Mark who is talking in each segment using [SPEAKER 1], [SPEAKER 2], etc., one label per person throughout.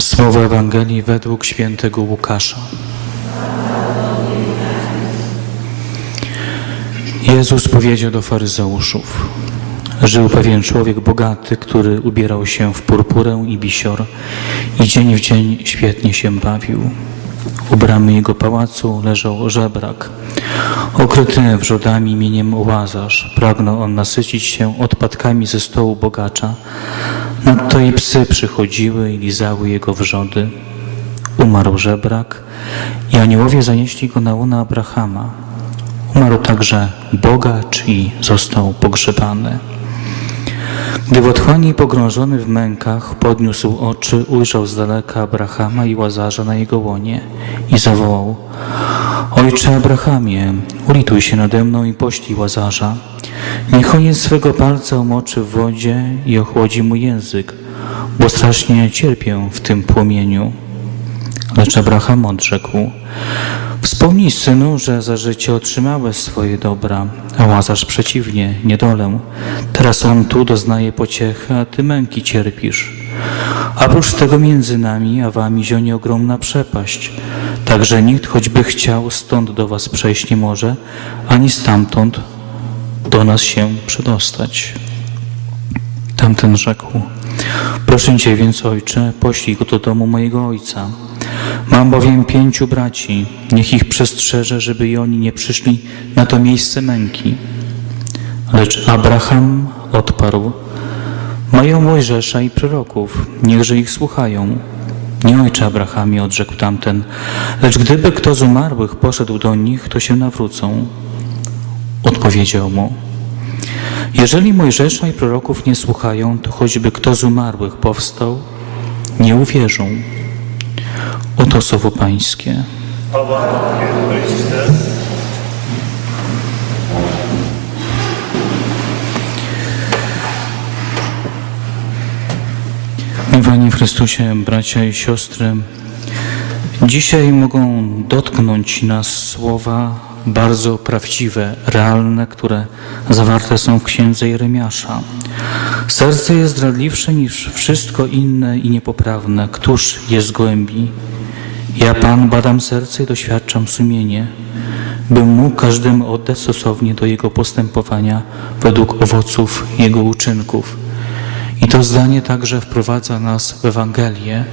[SPEAKER 1] Słowo Ewangelii według świętego Łukasza. Jezus powiedział do faryzeuszów: Żył pewien człowiek bogaty, który ubierał się w purpurę i bisior i dzień w dzień świetnie się bawił. U bramy jego pałacu leżał żebrak, okryty wrzodami imieniem Łazarz. Pragnął on nasycić się odpadkami ze stołu bogacza, Nadto i psy przychodziły i lizały jego wrzody. Umarł żebrak i aniołowie zanieśli go na łona Abrahama. Umarł także bogacz i został pogrzebany. Gdy w otchłani pogrążony w mękach podniósł oczy, ujrzał z daleka Abrahama i Łazarza na jego łonie i zawołał Ojcze Abrahamie, ulituj się nade mną i poślij Łazarza. Niech koniec swego palca umoczy w wodzie i ochłodzi mu język, bo strasznie cierpię w tym płomieniu. Lecz Abraham odrzekł, Wspomnij, synu, że za życie otrzymałeś swoje dobra, a Łazarz przeciwnie, niedolę. Teraz on tu doznaje pociechy, a ty męki cierpisz. A prócz tego między nami a wami zionie ogromna przepaść, także nikt choćby chciał stąd do was przejść nie może, ani stamtąd do nas się przedostać. Tamten rzekł, proszę Cię więc, Ojcze, poślij go do domu mojego ojca. Mam bowiem pięciu braci, niech ich przestrzeże, żeby i oni nie przyszli na to miejsce męki. Lecz Abraham odparł, mają Mojżesza i proroków, niechże ich słuchają. Nie ojcze Abrahamie, odrzekł tamten, lecz gdyby kto z umarłych poszedł do nich, to się nawrócą. Odpowiedział mu, jeżeli Mojżesza i proroków nie słuchają, to choćby kto z umarłych powstał, nie uwierzą. Oto słowo Pańskie. W Chrystusie, bracia i siostry, dzisiaj mogą dotknąć nas słowa bardzo prawdziwe, realne, które zawarte są w księdze Jeremiasza. Serce jest zdradliwsze niż wszystko inne i niepoprawne. Któż jest głębi? Ja, Pan, badam serce i doświadczam sumienie, bym mógł każdemu oddać stosownie do jego postępowania według owoców jego uczynków. I to zdanie także wprowadza nas w Ewangelię.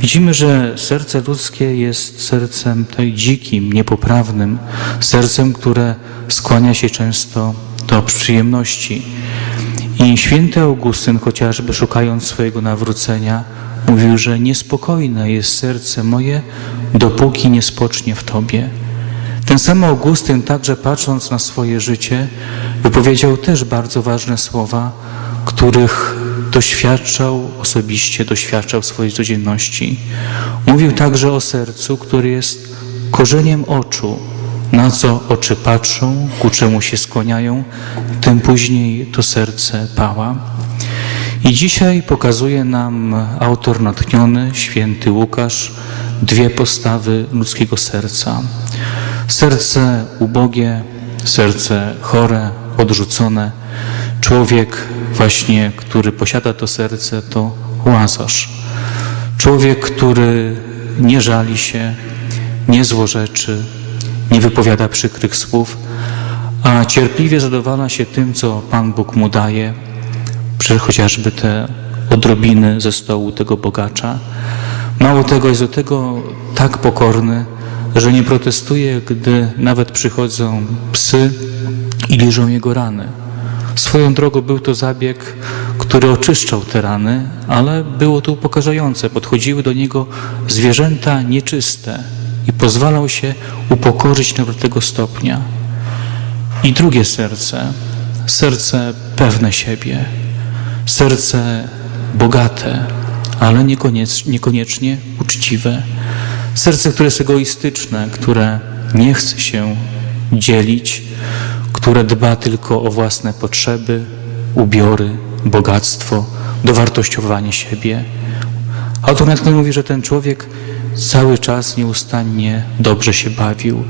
[SPEAKER 1] Widzimy, że serce ludzkie jest sercem tutaj dzikim, niepoprawnym, sercem, które skłania się często do przyjemności. I święty Augustyn, chociażby szukając swojego nawrócenia, mówił, że niespokojne jest serce moje, dopóki nie spocznie w Tobie. Ten sam Augustyn, także patrząc na swoje życie, wypowiedział też bardzo ważne słowa, których doświadczał osobiście, doświadczał swojej codzienności. Mówił także o sercu, które jest korzeniem oczu. Na co oczy patrzą, ku czemu się skłaniają, tym później to serce pała. I dzisiaj pokazuje nam autor natchniony, święty Łukasz, dwie postawy ludzkiego serca. Serce ubogie, serce chore, odrzucone. Człowiek właśnie, który posiada to serce, to łazarz. Człowiek, który nie żali się, nie złorzeczy, nie wypowiada przykrych słów, a cierpliwie zadowala się tym, co Pan Bóg mu daje, przy chociażby te odrobiny ze stołu tego bogacza. Mało tego, jest do tego tak pokorny, że nie protestuje, gdy nawet przychodzą psy i liżą jego rany. Swoją drogą był to zabieg, który oczyszczał te rany, ale było to upokarzające. Podchodziły do niego zwierzęta nieczyste i pozwalał się upokorzyć do tego stopnia. I drugie serce, serce pewne siebie, serce bogate, ale niekoniecznie, uczciwe. Serce, które jest egoistyczne, które nie chce się dzielić, które dba tylko o własne potrzeby, ubiory, bogactwo, dowartościowanie siebie. Autor Natchniony mówi, że ten człowiek cały czas nieustannie dobrze się bawił.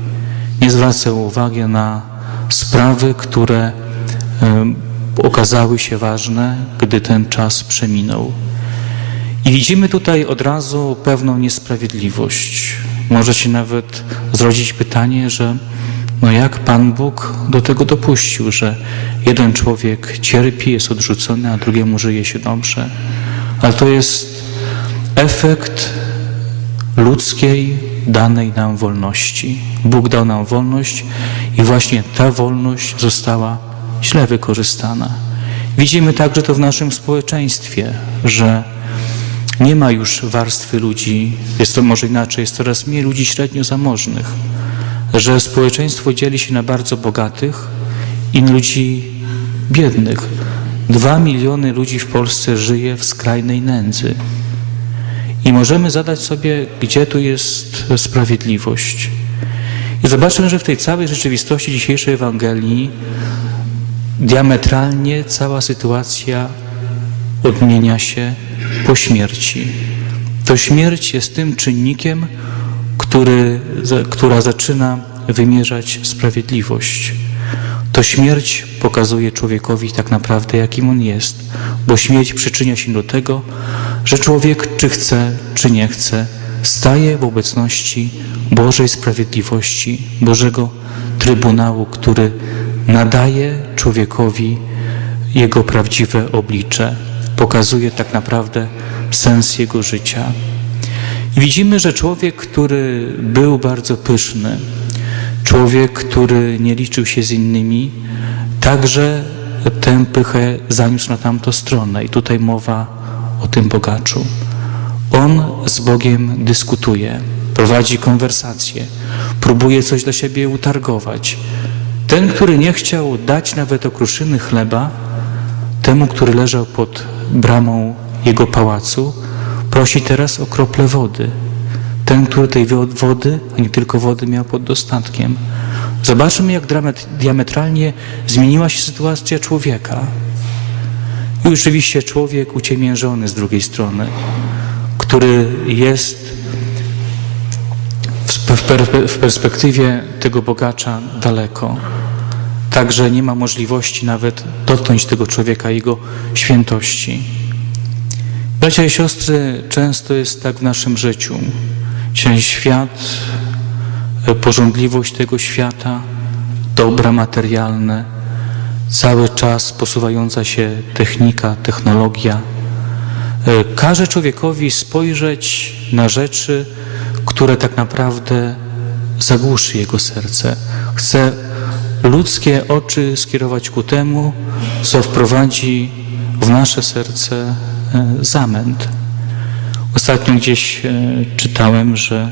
[SPEAKER 1] Nie zwracał uwagi na sprawy, które okazały się ważne, gdy ten czas przeminął. I widzimy tutaj od razu pewną niesprawiedliwość. Może się nawet zrodzić pytanie, że no jak Pan Bóg do tego dopuścił, że jeden człowiek cierpi, jest odrzucony, a drugiemu żyje się dobrze. Ale to jest efekt ludzkiej danej nam wolności. Bóg dał nam wolność i właśnie ta wolność została źle wykorzystana. Widzimy także to w naszym społeczeństwie, że nie ma już warstwy ludzi, jest to może inaczej, jest coraz mniej ludzi średnio zamożnych, że społeczeństwo dzieli się na bardzo bogatych i ludzi biednych. Dwa miliony ludzi w Polsce żyje w skrajnej nędzy. I możemy zadać sobie, gdzie tu jest sprawiedliwość. I zobaczmy, że w tej całej rzeczywistości dzisiejszej Ewangelii diametralnie cała sytuacja odmienia się po śmierci. To śmierć jest tym czynnikiem, który, która zaczyna wymierzać sprawiedliwość. To śmierć pokazuje człowiekowi tak naprawdę, jakim on jest, bo śmierć przyczynia się do tego, że człowiek, czy chce, czy nie chce, staje w obecności Bożej sprawiedliwości, Bożego Trybunału, który nadaje człowiekowi jego prawdziwe oblicze, pokazuje tak naprawdę sens jego życia. I widzimy, że człowiek, który był bardzo pyszny, człowiek, który nie liczył się z innymi, także tę pychę zaniósł na tamtą stronę. I tutaj mowa o tym bogaczu. On z Bogiem dyskutuje, prowadzi konwersację, próbuje coś dla siebie utargować. Ten, który nie chciał dać nawet okruszyny chleba, temu, który leżał pod bramą jego pałacu, prosi teraz o krople wody. Ten, który tej wo- wody, a nie tylko wody, miał pod dostatkiem. Zobaczmy, jak diametralnie zmieniła się sytuacja człowieka. I oczywiście człowiek uciemiężony z drugiej strony, który jest w perspektywie tego bogacza daleko. Także nie ma możliwości nawet dotknąć tego człowieka, jego świętości. Bracia i siostry, często jest tak w naszym życiu. Dzisiaj świat, e, porządliwość tego świata, dobra materialne, cały czas posuwająca się technika, technologia, e, każe człowiekowi spojrzeć na rzeczy, które tak naprawdę zagłuszy jego serce. Chce ludzkie oczy skierować ku temu, co wprowadzi w nasze serce e, zamęt. Ostatnio gdzieś e, czytałem, że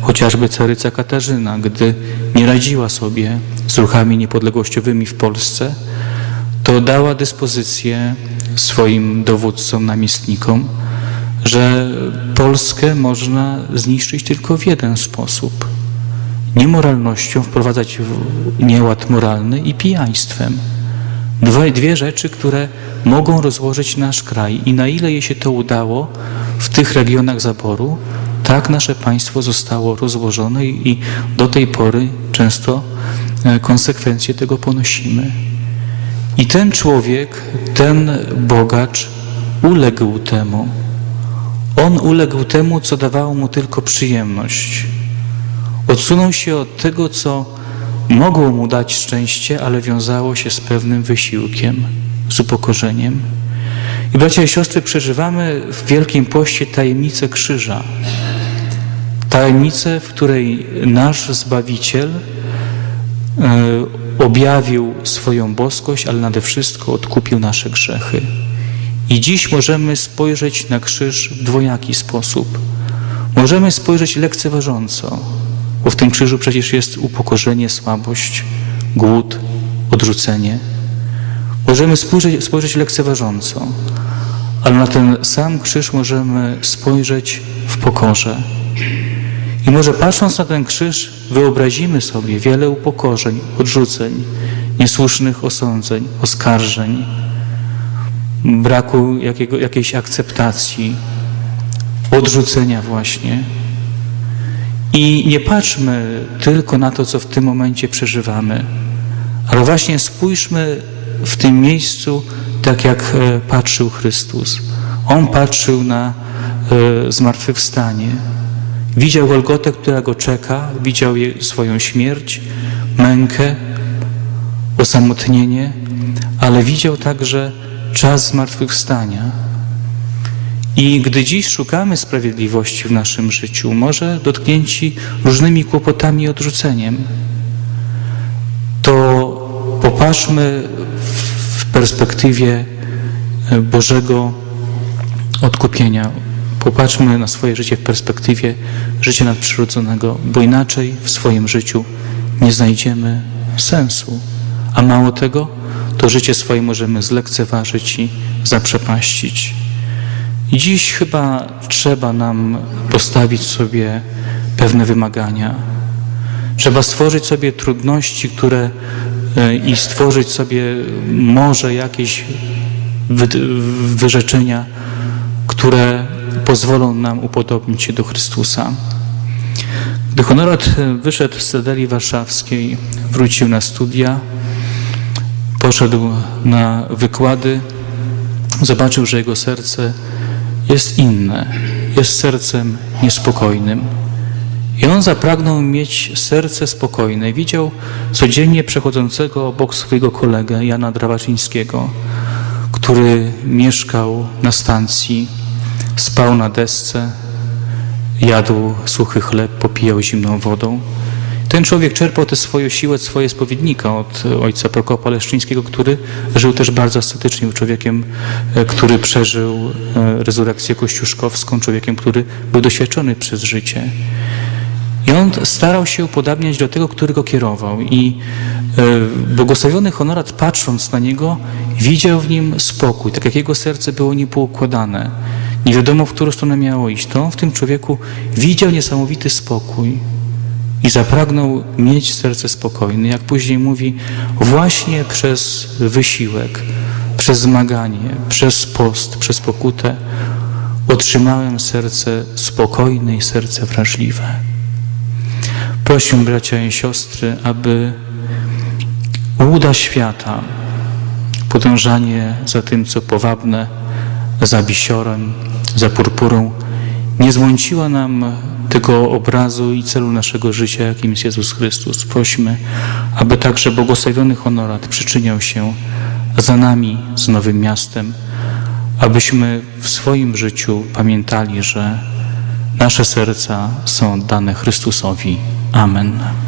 [SPEAKER 1] chociażby caryca Katarzyna, gdy nie radziła sobie z ruchami niepodległościowymi w Polsce, to dała dyspozycję swoim dowódcom, namiestnikom, że Polskę można zniszczyć tylko w jeden sposób. Niemoralnością wprowadzać w nieład moralny i pijaństwem. Dwie, dwie rzeczy, które mogą rozłożyć nasz kraj i na ile jej się to udało w tych regionach zaboru, tak nasze państwo zostało rozłożone i, do tej pory często e, konsekwencje tego ponosimy. I ten człowiek, ten bogacz uległ temu. On uległ temu, co dawało mu tylko przyjemność. Odsunął się od tego, co mogło mu dać szczęście, ale wiązało się z pewnym wysiłkiem, z upokorzeniem. I bracia i siostry, przeżywamy w Wielkim Poście tajemnicę krzyża. Tajemnicę, w której nasz Zbawiciel e, objawił swoją boskość, ale nade wszystko odkupił nasze grzechy. I dziś możemy spojrzeć na krzyż w dwojaki sposób. Możemy spojrzeć lekceważąco, bo w tym krzyżu przecież jest upokorzenie, słabość, głód, odrzucenie. Możemy spojrzeć, spojrzeć lekceważąco, ale na ten sam krzyż możemy spojrzeć w pokorze. I może patrząc na ten krzyż, wyobrazimy sobie wiele upokorzeń, odrzuceń, niesłusznych osądzeń, oskarżeń, braku jakiego, jakiejś akceptacji, odrzucenia właśnie. I nie patrzmy tylko na to, co w tym momencie przeżywamy, ale właśnie spójrzmy w tym miejscu tak, jak e, patrzył Chrystus. On patrzył na e, zmartwychwstanie. Widział Golgotę, która go czeka, widział swoją śmierć, mękę, osamotnienie, ale widział także czas zmartwychwstania. I gdy dziś szukamy sprawiedliwości w naszym życiu, może dotknięci różnymi kłopotami i odrzuceniem, to popatrzmy w perspektywie e, Bożego odkupienia. Popatrzmy na swoje życie w perspektywie życia nadprzyrodzonego, bo inaczej w swoim życiu nie znajdziemy sensu. A mało tego, to życie swoje możemy zlekceważyć i zaprzepaścić. Dziś chyba trzeba nam postawić sobie pewne wymagania. Trzeba stworzyć sobie trudności, które e, i stworzyć sobie może jakieś wy- wyrzeczenia, które pozwolą nam upodobnić się do Chrystusa. Gdy honorat e, wyszedł z Cedeli Warszawskiej, wrócił na studia, poszedł na wykłady, zobaczył, że jego serce jest inne, jest sercem niespokojnym. I on zapragnął mieć serce spokojne. Widział codziennie przechodzącego obok swojego kolegę Jana Drawaczyńskiego, który mieszkał na stacji, spał na desce, jadł suchy chleb, popijał zimną wodą. Ten człowiek czerpał tę swoją siłę, swoje spowiednika od ojca Prokopa Leszczyńskiego, który żył też bardzo ascetycznie, człowiekiem, e, który przeżył e, rezurekcję kościuszkowską, człowiekiem, który był doświadczony przez życie. I on starał się upodabniać do tego, który go kierował. I e, błogosławiony honorat, patrząc na niego, widział w nim spokój, tak jak jego serce było niepoukładane. Nie wiadomo, w którą stronę miało iść. To on w tym człowieku widział niesamowity spokój i zapragnął mieć serce spokojne. Jak później mówi, właśnie przez wysiłek, przez zmaganie, przez post, przez pokutę otrzymałem serce spokojne i serce wrażliwe. Proszę bracia i siostry, aby łuda świata, podążanie za tym, co powabne, za bisiorem, za purpurą, nie zmąciła nam tego obrazu i celu naszego życia, jakim jest Jezus Chrystus. Prośmy, aby także błogosławiony honorat przyczyniał się za nami z Nowym Miastem, abyśmy w swoim życiu pamiętali, że nasze serca są dane Chrystusowi. Amen.